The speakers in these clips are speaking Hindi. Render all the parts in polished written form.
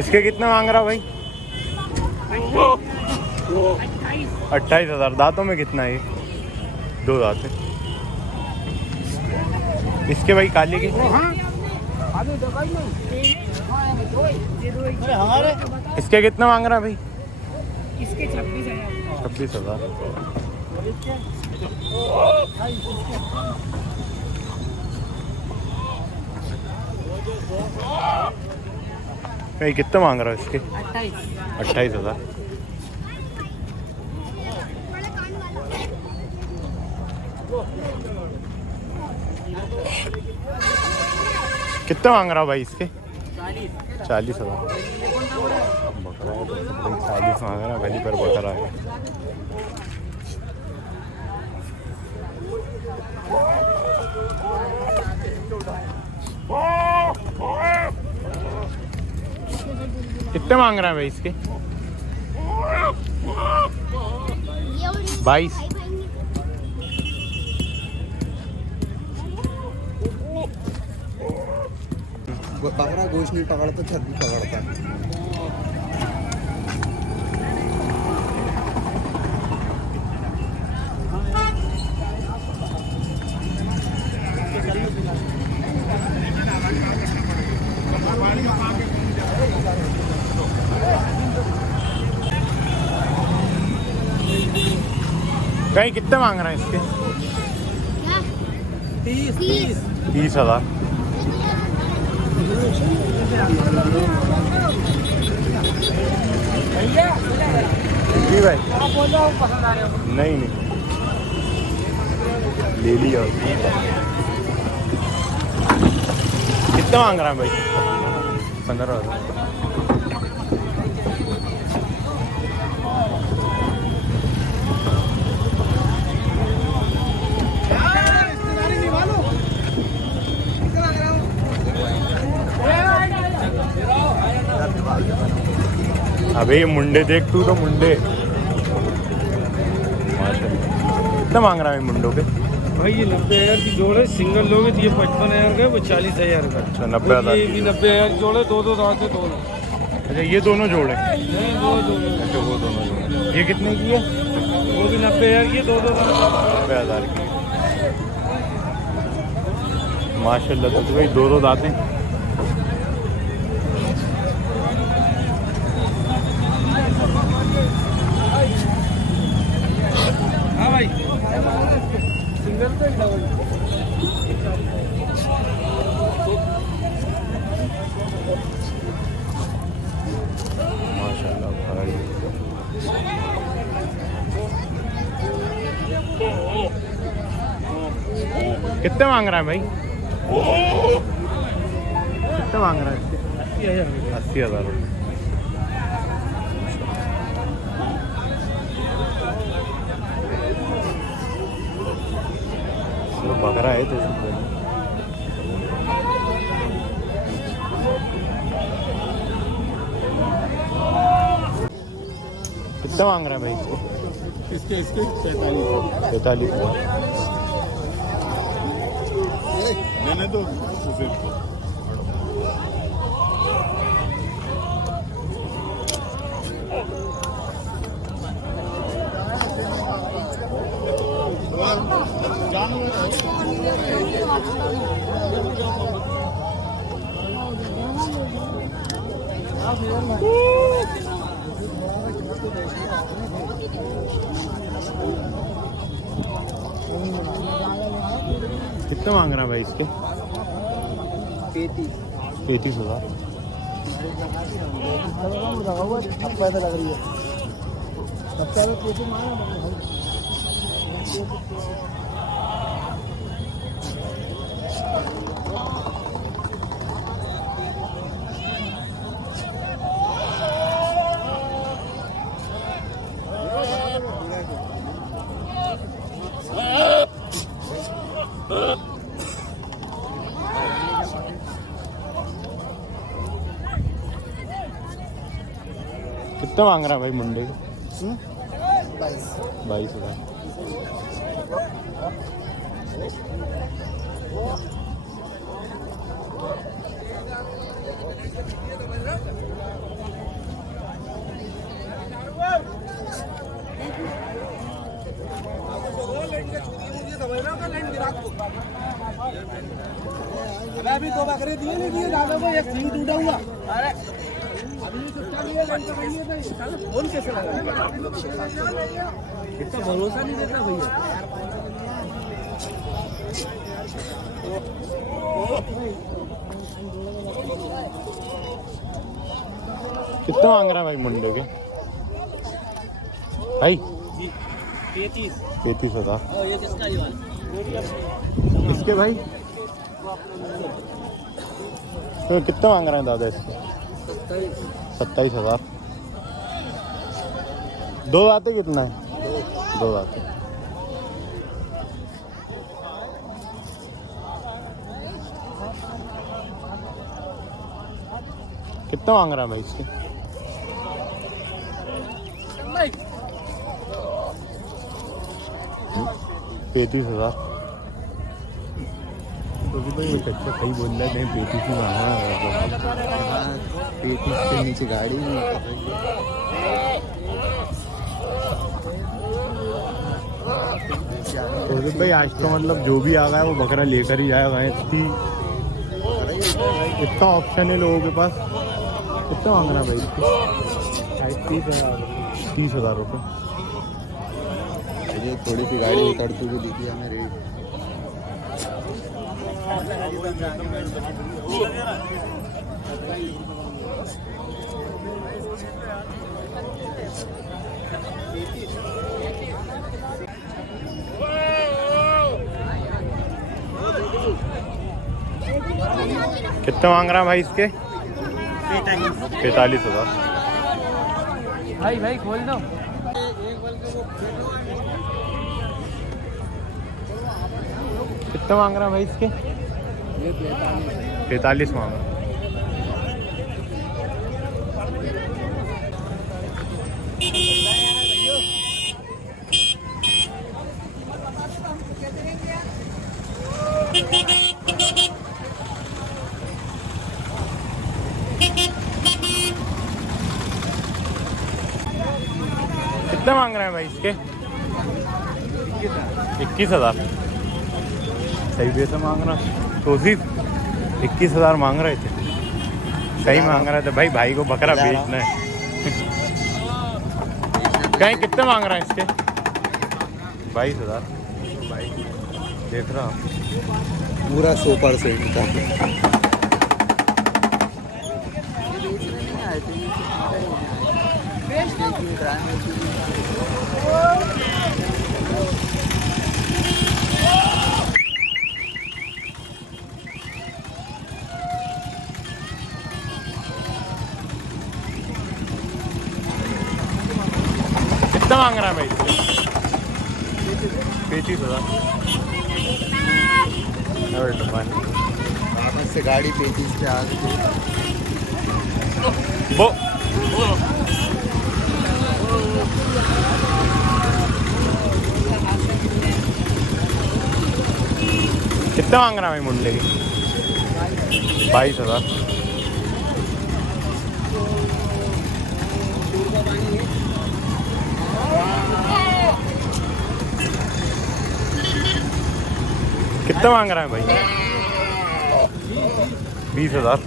इसके कितना मांग रहा भाई? 28,000। दांतों में कितना है ये? 2 दांत है इसके भाई काले के। इसके कितना मांग रहा भाई? इसके 26,000। भाई कितना मांग रहा है इसके? 28,000। कितना मांग रहा भाई इसके? 40,000। बकरा है तो भाई 40 मांग रहा भाई, पर बकरा है। कितने मांग रहा है भाई इसके? 22। बकरा गोश्त नहीं पकड़ता, छत भी पकड़ता। कहीं कितने मांग रहा है इसके? 30,000। जी भाई नहीं ले लिया। कितना मांग रहा है भाई? 15,000। अबे ये मुंडे देख तू तो, मुंडे माशाल्लाह। कितना मांग रहा है मुंडों के? भाई ये 90,000 की जोड़ है, सिंगल लोगे तो ये 55,000 का, वो 40,000 का। अच्छा 90,000। ये भी 90,000 जोड़े, दो दांत है दोनों। अच्छा ये दोनों जोड़े? नहीं वो दोनों। अच्छा वो दोनों जोड़े। ये कितने की है? वो भी 90,000 की, दो दांत। 90,000 की माशाल्लाह। तो भाई 2 दांत हैं। हाँ भाई सिंगल पे डबल। माशाल्लाह भाई। कितने मांग रहा है भाई? कितने मांग रहा है इसके? 80,000 रुपये। बकरा है तो कितना मांग रहा है भाई इसको? इसके 43। मैंने तो कितना मांग रहा है भाई इसके? 35,000। पैसा लग रही है। कितना मांग रहा है भाई मुंडे को? 22,000। अभी 2 बकरे दिए नहीं दिए दादा को, एक सिंग टूटा हुआ। अरे फोन कैसे लगा? इतना भरोसा नहीं देता भैया। कितना मांग रहा है भाई मुंडे के भाई? 35,000। इसके भाई तो कितना मांग रहे हैं दादा इसके? 27,000। 2 दाते कितना है? 2 दाते। कितना मांग रहा है भाई इसके? 35,000। तो भी भाई अच्छा सही बोल रहा है, नहीं 35 ही मांगा है। 35 से नीचे गाड़ी नहीं। तो भाई आज तो मतलब जो भी आ गया वो बकरा लेकर ही आएगा। इतना ऑप्शन है लोगों के पास। कितना मांगना भाई? 30,000 रुपये। ये थोड़ी सी गाड़ी उतरती हुई दिखी हमें रेट। कितना मांग रहा है भाई इसके? 45,000। भाई खोल दो। कितना मांग रहा है भाई इसके? 45 मांग रहा। कितना मांग रहे हैं भाई इसके? 21,000। सही पैसा मांग रहा। तो सिर्फ 21,000 मांग रहे थे। सही मांग रहे थे भाई। भाई को बकरा बेचना है। कहीं कितना मांग रहा है इसके? 22,000। देख रहा पूरा 100% का। कितना मांग रहा है भाई? 35,000। वापस से गाड़ी 35 पे आ गई। वो कितना मांग रहा है भाई मुंडे की? 22,000। कितना मांग रहा है भाई? 20,000।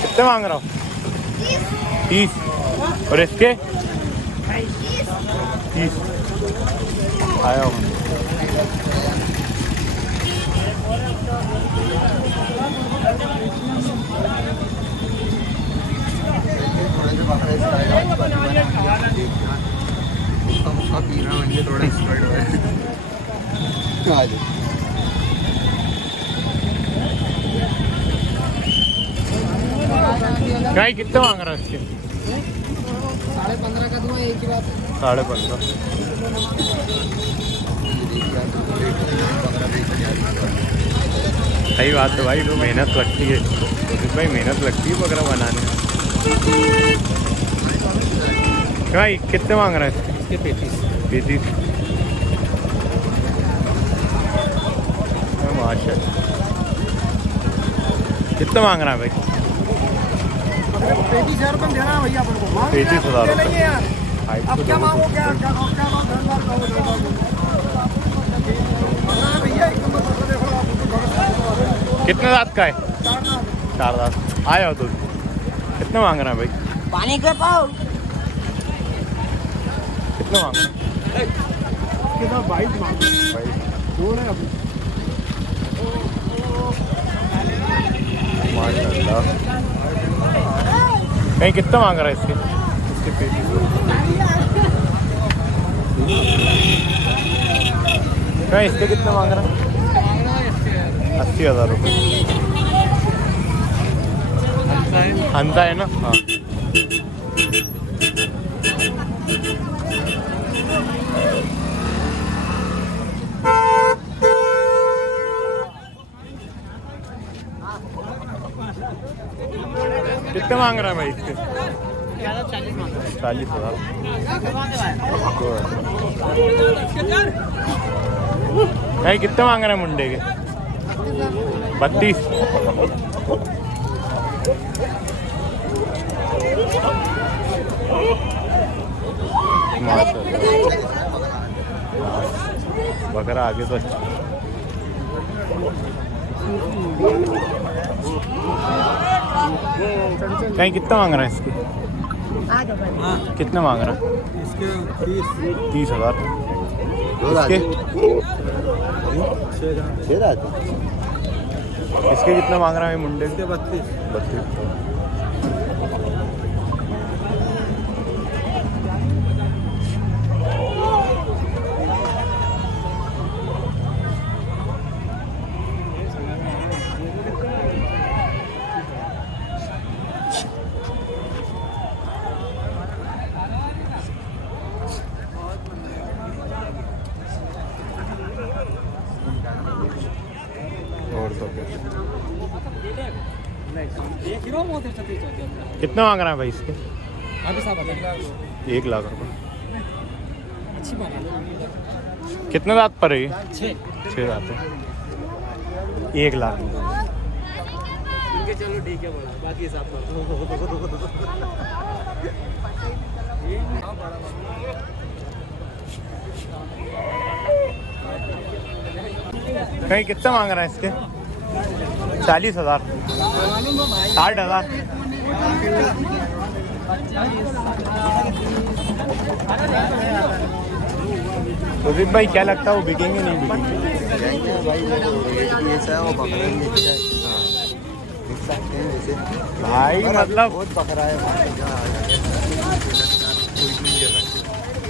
कितने मांग रहा हो? 30। और इसके 30 आया हूँ। थोड़ा स्प्रेड हो रहा है। गाय कितने मांग रहा है इसके? 15.5 का दूंगा, एक ही बात है। 15.5। सही बात है भाई। तो मेहनत लगती है भाई, मेहनत लगती है बकरा बनाने में। भाई कितने मांग रहा है इसके? 35। माशाल्लाह। कितना मांग रहा है भाई? 35,000 रुपये देना है भैया अपन को। 35,000 रुपये। यार अब क्या मांगो, क्या क्या क्या भैया एक नंबर देखो आप। कितने दांत का है? 4 दांत। आया हो तो कितना मांग रहा है भाई? पानी के पाओ कितना मांग रहा है? कितना 22 मांगो। 22। बोल रहे अभी माशाल्लाह। कहीं कितना मांग रहा है इसके? इसके 35,000। कहीं इसके कितना मांग रहा है? 80,000 रुपये। हंसा है ना? हाँ। कितना मांग रहा है भाई इसके? 40,000। भाई कितना मांग रहा है मुंडे के? 32। बकरा आगे तो अच्छा। कहीं कितना मांग रहा है इसके? कितना मांग रहा है? इसके 30,000। इसके इसके कितना मांग रहा है मुंडे? 32। और तो कितना मांग रहा है भाई इसके? 1 लाख रुपये। कितने दांत पर है ये? 6 दांत है। 1 लाख। चलो ठीक है बोला बाकी हिसाब कहीं कितना मांग रहा है इसके? 40,000। 60,000। उदित भाई क्या लगता है वो बिकेंगे नहीं बिकेंगे? भाई वो रेट भी ऐसा है, वो बकरा भी अच्छा है। देख सकते हैं वैसे भाई मतलब बहुत बकरा है।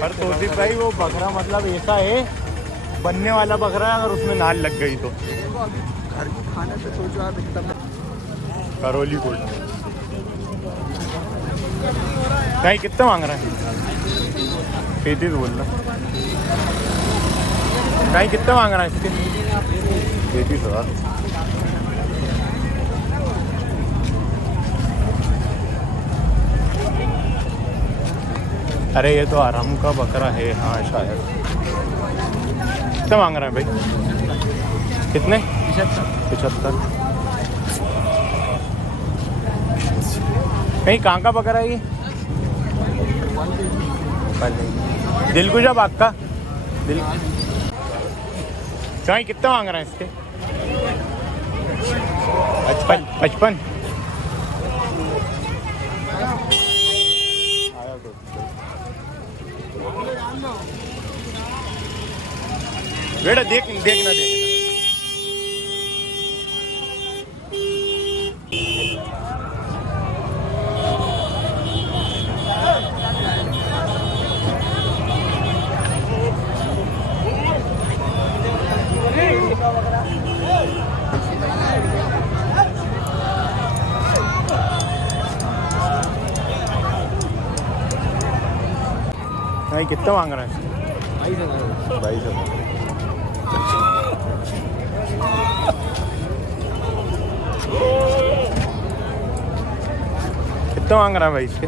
पर तोसिफ भाई वो बकरा मतलब ऐसा है बनने वाला बकरा है, अगर उसमें नाल लग गई तो घर को खाने से सोचो आप एकदम। करौली गोल्ड। कहीं कितना मांग रहा है? 35 बोल रहा। कहीं कितना मांग रहा है इसके? 33,000। अरे ये तो आराम का बकरा है। हाँ शायद। कितना मांग रहा है भाई? कितने? 75। कहीं कहाँ का बकरा है ये? दिलकुशा बाग का? दिल कहीं कितना मांग रहा है इसके? 55। बेटा देखना देखना। भाई कितना मांग रहा है? 22,000। कितना मांग रहा है भाई इसके?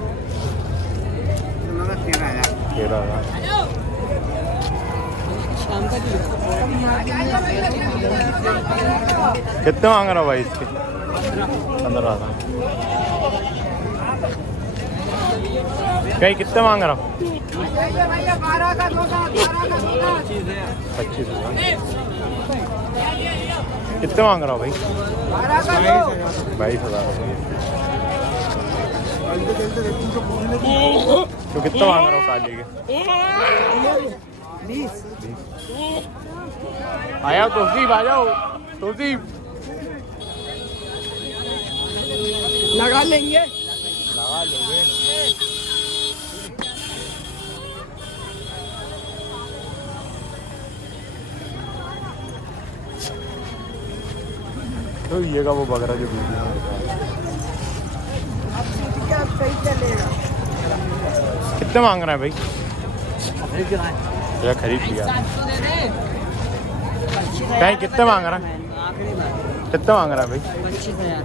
13,000। 13,000। कितने मांग रहा भाई इसके? 15,000। कहीं कितने मांग रहा? 25,000। कितने मांग रहा भाई? 22,000। तो कितना मांग रहा हो काली के? 20। आया तोसीफ, आ जाओ तोसीफ। लगा लेंगे। लगा लोगे। तो ये का वो बकरा जो वीडियो में कितने मांग रहा है भाई? या खरीद लिया? कहीं कितने मांग रहा है? कितने मांग रहा है भाई? 25,000।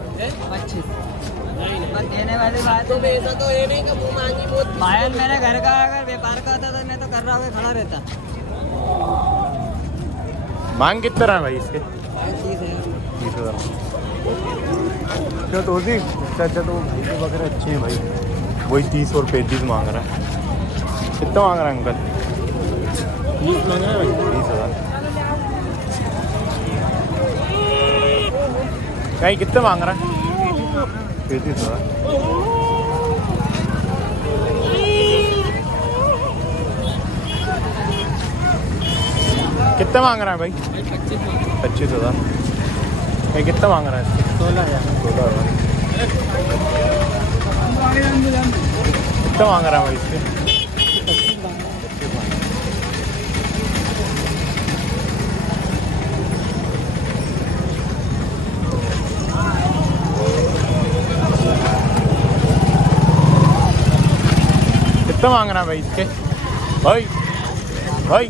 देने वाली बात तो ऐसा तो ये नहीं कि मुंह मांगी बहुत। भाई मेरे घर का अगर व्यापार का होता तो मैं तो कर रहा हुआ खड़ा रहता। मांग कितना रहा है भाई इसके? 30,000। तो जी अच्छा तो भाई के बकरे अच्छे हैं भाई, वही 30 और 35 मांग रहा है। कितना मांग रहा है अंकल? 20 मांग रहा है भाई। 30,000। कहीं कितने मांग रहा है? 33,000। कितना मांग रहा है भाई? 25,000। कहीं कितना मांग रहा है इसके? 16,000। 16,000। कितना मांग रहा है भाई इसके? कितना मांग रहा है भाई इसके? भाई भाई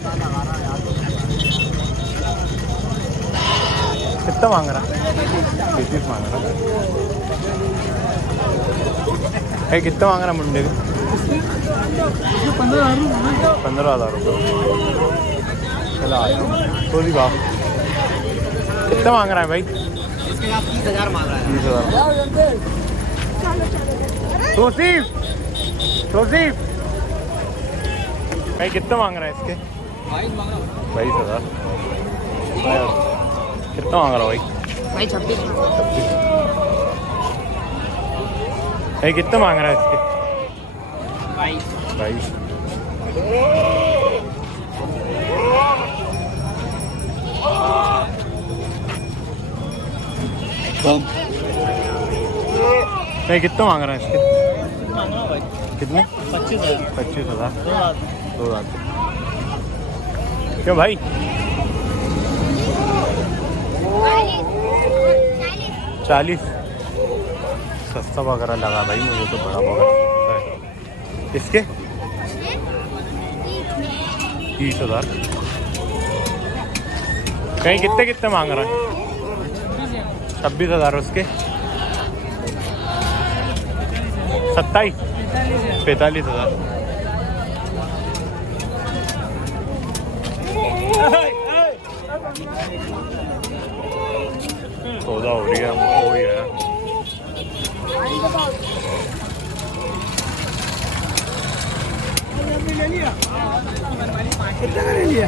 कितना मांग रहा है? 33 मांग रहा है। कितना मांग रहा है मुंडे का? 15,000 रुपये। चला आ जाओ तो दी बाप। कितना मांग रहा है भाई? इसके आप 30,000 मांग रहा है। 30,000। तोसीफ तोसीफ भाई कितना मांग रहा है इसके? 22,000। कितना मांग रहा भाई? भाई 26। भाई कितना मांग रहा है इसके? 22। भाई कितना मांग रहा है इसके? कितने? 25,000। 2,000। क्यों भाई? 40। सस्ता वगैरह लगा भाई, मुझे तो बड़ा वगैरह सस्ता है। इसके 30,000। कहीं कितने कितने मांग रहा है? 26,000। उसके 27। 45,000। सौदा हो रही है, हो ही है। कितना का ले लिया?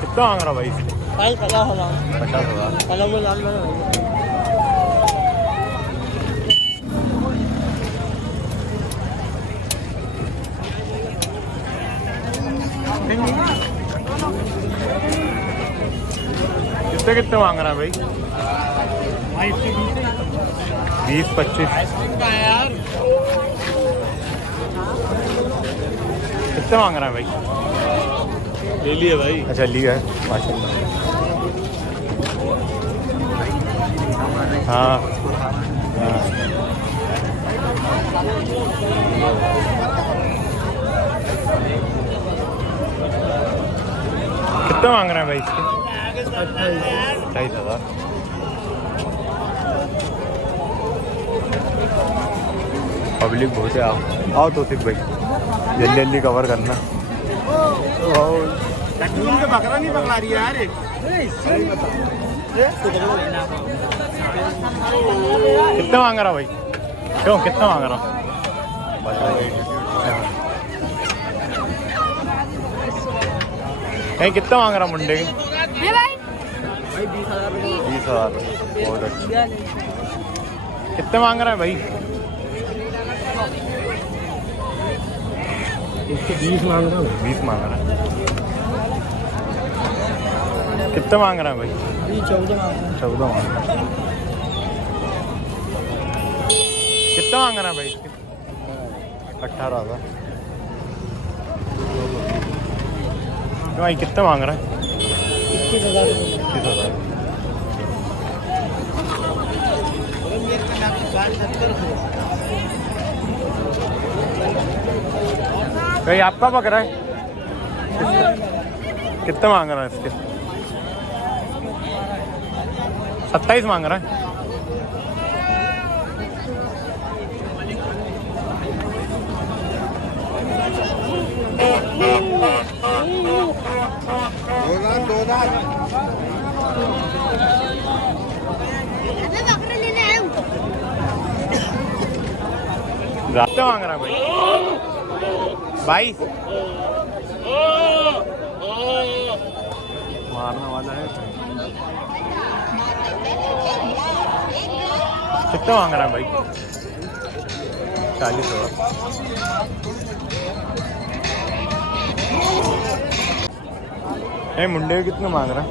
कितना मांग रहा भाई इसके? 50,000। 50,000। कितने कितने मांग रहा है भाई? 20-25। कितने मांग रहा है भाई? ले लिए भाई। अच्छा लिया है माशाल्लाह। हाँ हाँ। कितना मांग रहा है भाई इसके? 28,000। पब्लिक बहुत है। आओ तो सिर्फ भाई जल्दी जल्दी कवर करना। बकरा नहीं पकड़ा रही यार। कितना मांग रहा भाई? क्यों कितना मांग रहा? नहीं कितना मांग रहा मुंडे के? 20,000। बहुत अच्छा। कितने मांग रहा है भाई? 20 मांग रहा हूँ। 20 मांग रहा है। कितना मांग रहा है भाई? 14 मांग रहा है। कितना मांग रहा है भाई? 18,000। भाई कितना मांग रहा है? 21,000। भाई आपका बकरा है? कितना मांग रहा है इसके? 27 मांग रहा है। दो दांत। कितना मांग रहा है भाई? 22। मारने वाला है। कितना मांग रहा है भाई? 40,000। नहीं मुंडे कितने मांग रहा है?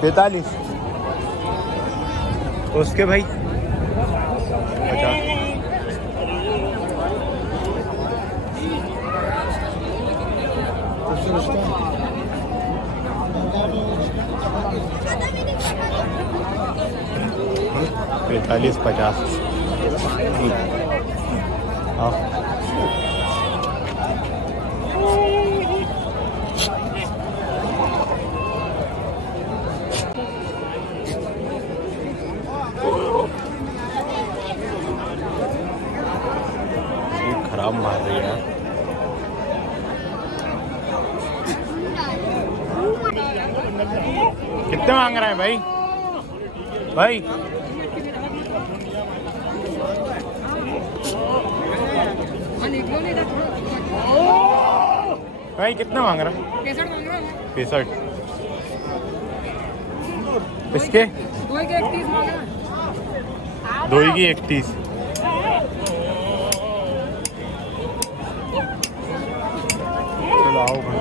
43। उसके भाई 50। पैंतालीस 50। हाँ खराब मार रही है। कितने मांग रहा है भाई? भाई भाई कितना मांग रहा है? 65। इसके 2 की 31। चलो आओ भाई।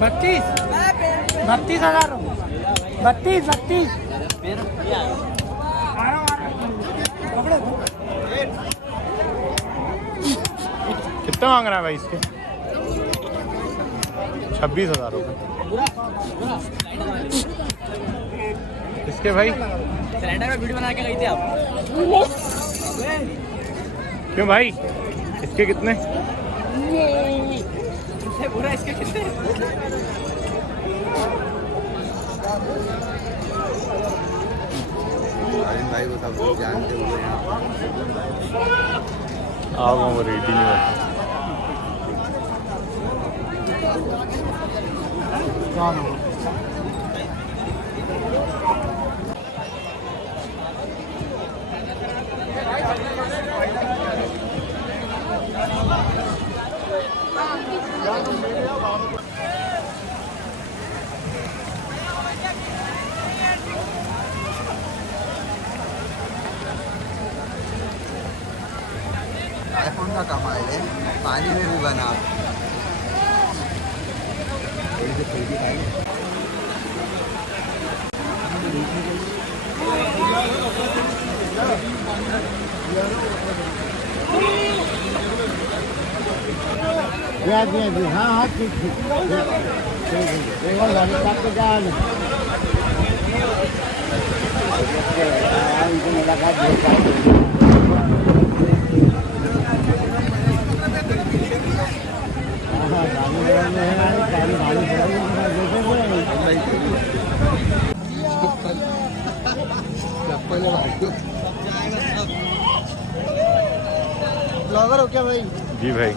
बत्तीस 32,000। 32। कितना मांग रहा है भाई इसके? 26,000 रुपये। इसके भाई सिलेंडर में वीडियो बना के गई थी आप। क्यों भाई? इसके कितने? पूरा इसके कितने? भाई को सब जानते हुए आओ वो रेडी नहीं होता। आईफोन का कमाल है, पानी में भी बना। हाँ हाँ ठीक ठीक। ब्लॉगर हो क्या भाई? जी भाई।